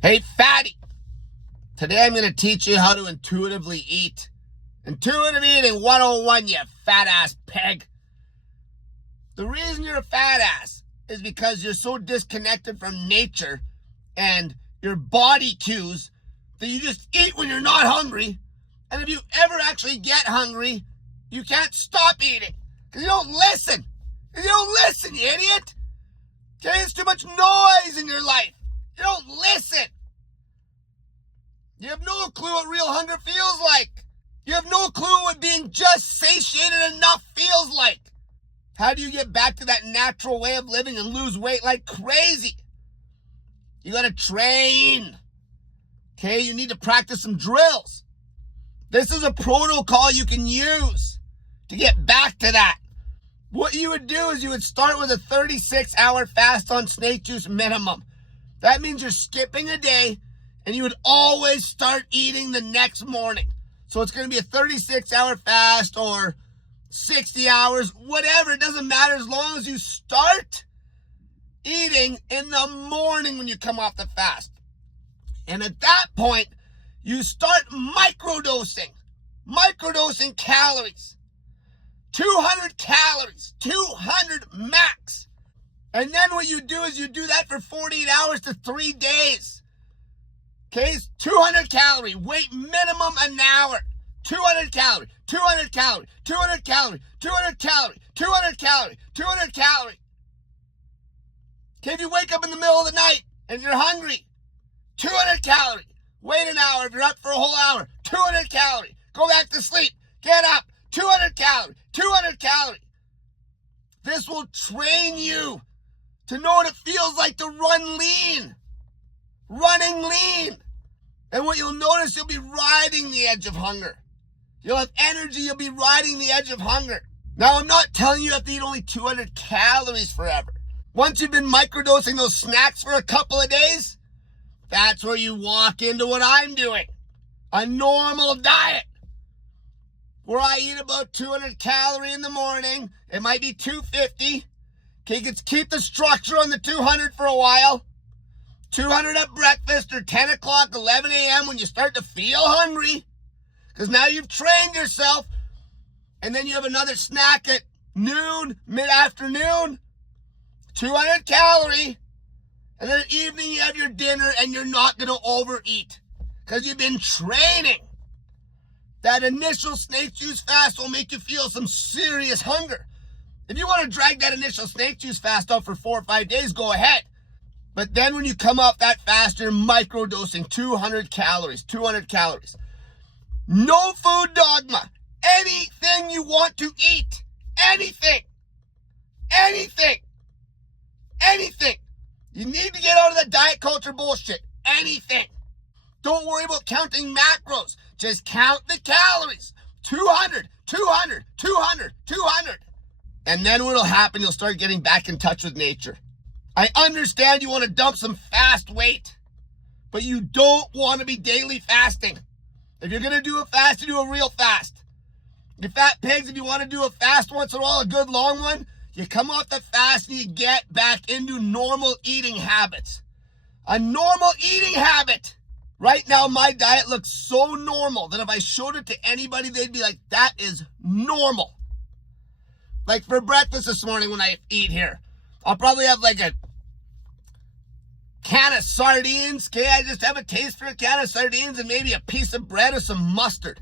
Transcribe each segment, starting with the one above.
Hey, fatty. Today I'm going to teach you how to intuitively eat. Intuitive eating 101, you fat ass pig. The reason you're a fat ass is because you're so disconnected from nature and your body cues that you just eat when you're not hungry. And if you ever actually get hungry, you can't stop eating because you don't listen. You don't listen, you idiot. Okay, there's too much noise in your life. You don't listen. You have no clue what real hunger feels like. You have no clue what being just satiated enough feels like. How do you get back to that natural way of living and lose weight like crazy? You gotta train. Okay, you need to practice some drills. This is a protocol you can use to get back to that. What you would do is you would start with a 36-hour fast on snake juice minimum. That means you're skipping a day and you would always start eating the next morning. So it's going to be a 36-hour fast or 60 hours, whatever. It doesn't matter as long as you start eating in the morning when you come off the fast. And at that point, you start microdosing calories. 200 calories, 200 max. And then what you do is you do that for 48 hours to 3 days. Okay, 200 calorie, wait minimum an hour. 200 calorie, 200 calorie, 200 calorie, 200 calorie, 200 calorie, 200 calorie. Okay, if you wake up in the middle of the night and you're hungry, 200 calorie. Wait an hour if you're up for a whole hour. 200 calorie. Go back to sleep. Get up. 200 calorie. 200 calorie. This will train you to know what it feels like to run lean. Running lean. And what you'll notice, you'll be riding the edge of hunger. You'll have energy. You'll be riding the edge of hunger. Now, I'm not telling you have to eat only 200 calories forever. Once you've been microdosing those snacks for a couple of days, that's where you walk into what I'm doing. A normal diet. Where I eat about 200 calorie in the morning. It might be 250. Okay, keep the structure on the 200 for a while. 200 at breakfast or 10 o'clock, 11 a.m. when you start to feel hungry. Because now you've trained yourself. And then you have another snack at noon, mid-afternoon. 200 calorie. And then at evening you have your dinner and you're not going to overeat. Because you've been training. That initial snake juice fast will make you feel some serious hunger. If you want to drag that initial snake juice fast out for 4 or 5 days, go ahead. But then when you come off that fast, you're microdosing 200 calories, 200 calories. No food dogma. Anything you want to eat. Anything. Anything. Anything. You need to get out of the diet culture bullshit. Anything. Don't worry about counting macros. Just count the calories. 200, 200, 200, 200. And then what'll happen, you'll start getting back in touch with nature. I understand you want to dump some fast weight, but you don't want to be daily fasting. If you're going to do a fast, you do a real fast. You fat pigs, if you want to do a fast once in a while, a good long one, you come off the fast and you get back into normal eating habits. A normal eating habit. Right now, my diet looks so normal that if I showed it to anybody, they'd be like, that is normal. Like for breakfast this morning when I eat here, I'll probably have like a can of sardines. Okay, I just have a taste for a can of sardines and maybe a piece of bread or some mustard.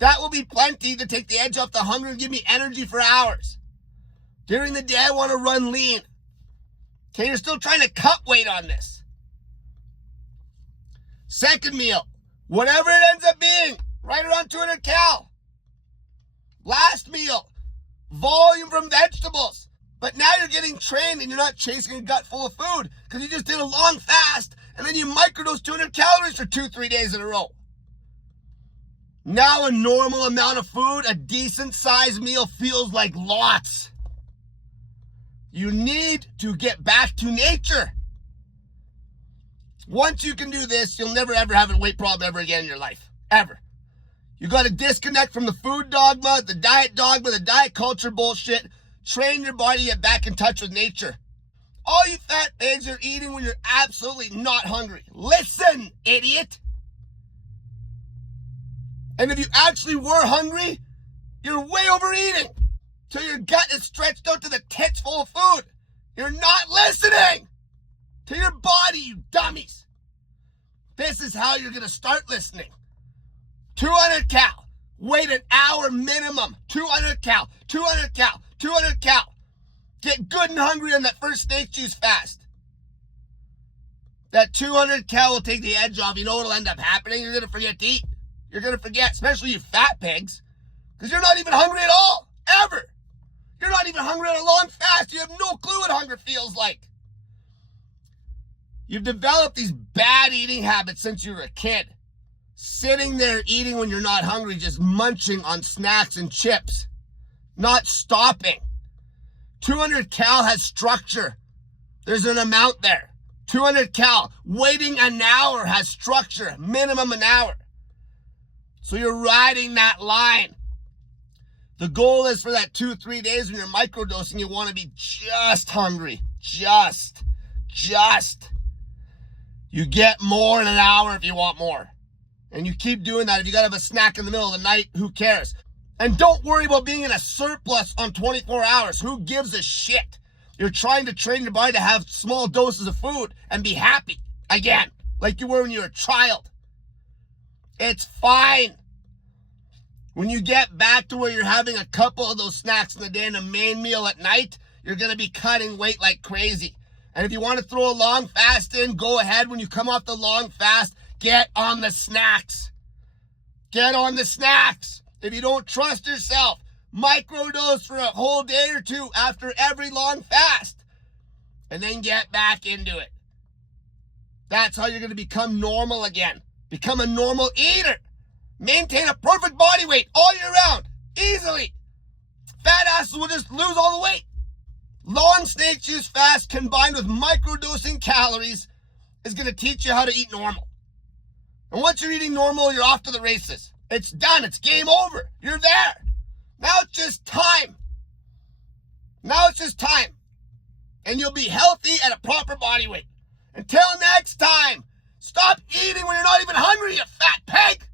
That will be plenty to take the edge off the hunger and give me energy for hours. During the day, I want to run lean. Okay, you're still trying to cut weight on this. Second meal, whatever it ends up being, right around 200 cal. Last meal, volume from vegetables. But now you're getting trained and you're not chasing a gut full of food because you just did a long fast and then you microdose 200 calories for 2-3 days in a row. Now a normal amount of food, a decent sized meal feels like lots. You need to get back to nature. Once you can do this, you'll never ever have a weight problem ever again in your life. Ever. You got to disconnect from the food dogma, the diet culture bullshit. Train your body to get back in touch with nature. All you fat pigs are eating when you're absolutely not hungry. Listen, idiot. And if you actually were hungry, you're way overeating till your gut is stretched out to the tits full of food. You're not listening to your body, you dummies. This is how you're going to start listening. 200 cal. Wait an hour minimum. 200 cal. 200 cal. 200 cal. Get good and hungry on that first steak juice fast. That 200 cal will take the edge off. You know what'll end up happening? You're going to forget to eat. You're going to forget, especially you fat pigs, because you're not even hungry at all. Ever. You're not even hungry on a long fast. You have no clue what hunger feels like. You've developed these bad eating habits since you were a kid. Sitting there eating when you're not hungry, just munching on snacks and chips. Not stopping. 200 cal has structure. There's an amount there. 200 cal. Waiting an hour has structure. Minimum an hour. So you're riding that line. The goal is for that 2-3 days when you're microdosing, you want to be just hungry. Just. You get more in an hour if you want more. And you keep doing that. If you got to have a snack in the middle of the night, who cares? And don't worry about being in a surplus on 24 hours. Who gives a shit? You're trying to train your body to have small doses of food and be happy again, like you were when you were a child. It's fine. When you get back to where you're having a couple of those snacks in the day and a main meal at night, you're going to be cutting weight like crazy. And if you want to throw a long fast in, go ahead. When you come off the long fast, get on the snacks. Get on the snacks. If you don't trust yourself, microdose for a whole day or two after every long fast. And then get back into it. That's how you're going to become normal again. Become a normal eater. Maintain a perfect body weight all year round. Easily. Fat asses will just lose all the weight. Long snake juice fast combined with microdosing calories is going to teach you how to eat normal. And once you're eating normal, you're off to the races. It's done. It's game over. You're there. Now it's just time. And you'll be healthy at a proper body weight. Until next time, stop eating when you're not even hungry, you fat pig.